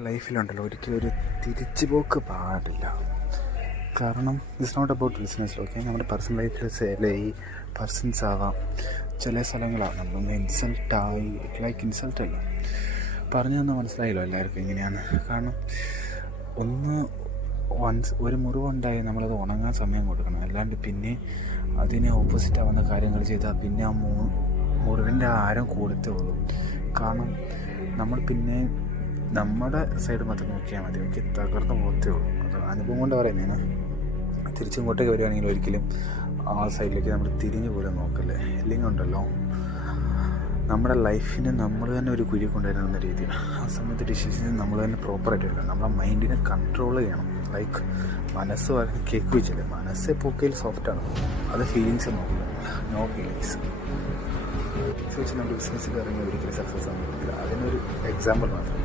ലൈഫിലുണ്ടല്ലോ ഒരിക്കലും ഒരു തിരിച്ചുപോക്ക് പാടില്ല. കാരണം it's not about business. Okay, നമ്മുടെ പേഴ്സണൽ ലൈഫിൽ ചില ഈ പേഴ്സൺസ് ആവാം, ചില സ്ഥലങ്ങളാണ് നമ്മളൊന്ന് ഇൻസൾട്ടായി. ലൈക്ക് ഇൻസൾട്ടല്ല, പറഞ്ഞു തന്നാൽ മനസ്സിലായല്ലോ എല്ലാവർക്കും എങ്ങനെയാണ്. കാരണം ഒരു മുറിവുണ്ടായി നമ്മളത് ഉണങ്ങാൻ സമയം കൊടുക്കണം. അല്ലാണ്ട് പിന്നെ അതിനെ ഓപ്പോസിറ്റ് ആവുന്ന കാര്യങ്ങൾ ചെയ്താൽ പിന്നെ ആ മുറിവിൻ്റെ ആരം കൂടത്തേ ഉള്ളൂ. കാരണം നമ്മൾ പിന്നെ നമ്മുടെ സൈഡ് മാത്രം നോക്കിയാൽ മതി. ഓക്കെ, തകർന്ന് പോകത്തേ ഉള്ളൂ. അത് അനുഭവം കൊണ്ട് പറയുന്നതാണ്. തിരിച്ചിങ്ങോട്ടേക്ക് വരികയാണെങ്കിൽ ഒരിക്കലും ആ സൈഡിലേക്ക് നമ്മൾ തിരിഞ്ഞു പോലും നോക്കല്ലേ. ഇല്ലെങ്കിൽ ഉണ്ടല്ലോ നമ്മുടെ ലൈഫിന് നമ്മൾ തന്നെ ഒരു കുഴി കൊണ്ടുവരുന്ന രീതി. ആ സമയത്ത് ഡിസിഷൻ നമ്മൾ തന്നെ പ്രോപ്പറായിട്ട് എടുക്കണം. നമ്മളെ മൈൻഡിനെ കൺട്രോൾ ചെയ്യണം. ലൈക്ക് മനസ്സ് കേക്ക് വെച്ചില്ലേ, മനസ്സ് എപ്പോഴും സോഫ്റ്റാണ്. അത് ഫീലിങ്സ് നോക്കില്ല, നോ ഫീലിങ്സ് വെച്ച് നമ്മുടെ ബിസിനസ്സിൽ ഇറങ്ങി ഒരിക്കലും സക്സസ് ആകുന്നില്ല. അതിനൊരു എക്സാമ്പിൾ മാത്രം.